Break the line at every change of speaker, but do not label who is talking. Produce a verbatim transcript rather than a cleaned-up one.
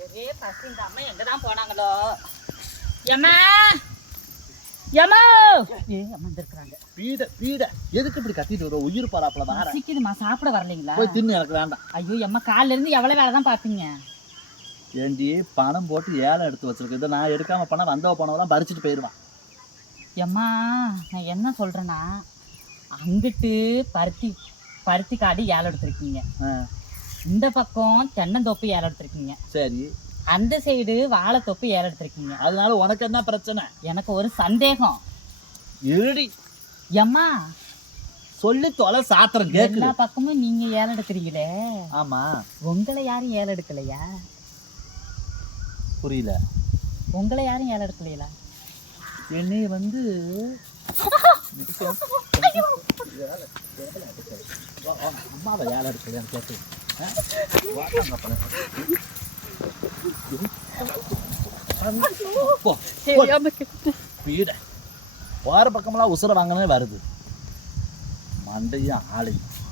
ஒரே பசி. இந்த அம்மா எங்கதான் போனாங்களோ? எம்மா எம்மா ஏ அம்மா இருக்கிறாங்க.
பீட பீட எதுக்கு இப்படி கத்திட்டு வர? உயிர் பராப்புல வர
சிக்கிதுமா. சாப்பிட வரலைங்களா?
போய் தின்னு, எனக்கு வேண்டாம்.
ஐயோ எம்மா, காலில இருந்து எவ்வளவு வேலை தான் பாப்பீங்க?
ஏண்டி பணம் போட்டு ஏலம் எடுத்து வச்சிருக்கு, இதை நான் எடுக்காம பணம் வந்தவ பணம் பறிச்சுட்டு போயிடுவான்.
எம்மா நான் என்ன சொல்றேன்னா, அங்கிட்டு பருத்தி பருத்தி காடு ஏலம் எடுத்திருக்கீங்க, இந்த பக்கம் தென்னந்தோப்பு ஏலம் எடுத்திருக்கீங்க, சரி அந்த சைடு வாழைத்தோப்பு ஏலம் எடுத்திருக்கீங்க.
அதனால உனக்கு என்ன பிரச்சனை?
எனக்கு ஒரு சந்தேகம்.
இருடி
எம்மா
சொல்லி தொலை, சாத்திரம் கேட்கு.
எல்லா பக்கமும் நீங்க ஏலம் எடுக்கிறீங்களே,
ஆமா,
உங்களை யாரும் ஏலம் எடுக்கலையா?
புரியல.
உங்களை யாரும் ஏலம் எடுக்கலையா?
என்னை வந்து அம்மாவை ஏலம் எடுக்கலையான்னு கேட்டு வீட வார பக்கமெல்லாம் உசுர வாங்கினே வருது. மண்டையும் ஆளையும்